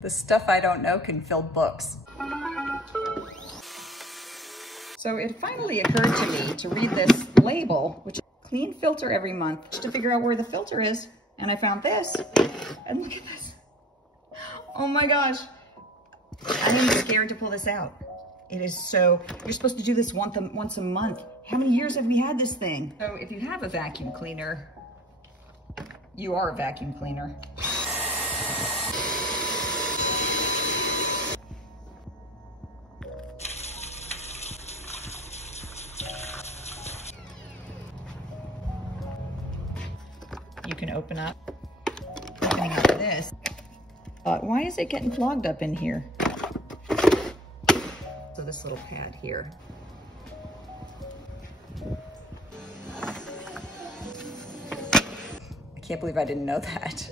The stuff I don't know can fill books. So it finally occurred to me to read this label, which is clean filter every month, to figure out where the filter is. And I found this, and look at this. Oh my gosh. I'm even scared to pull this out. It is so, you're supposed to do this once a month. How many years have we had this thing? So if you have a vacuum cleaner, you are a vacuum cleaner. You can opening up this. Why is it getting clogged up in here? So this little pad here. I can't believe I didn't know that.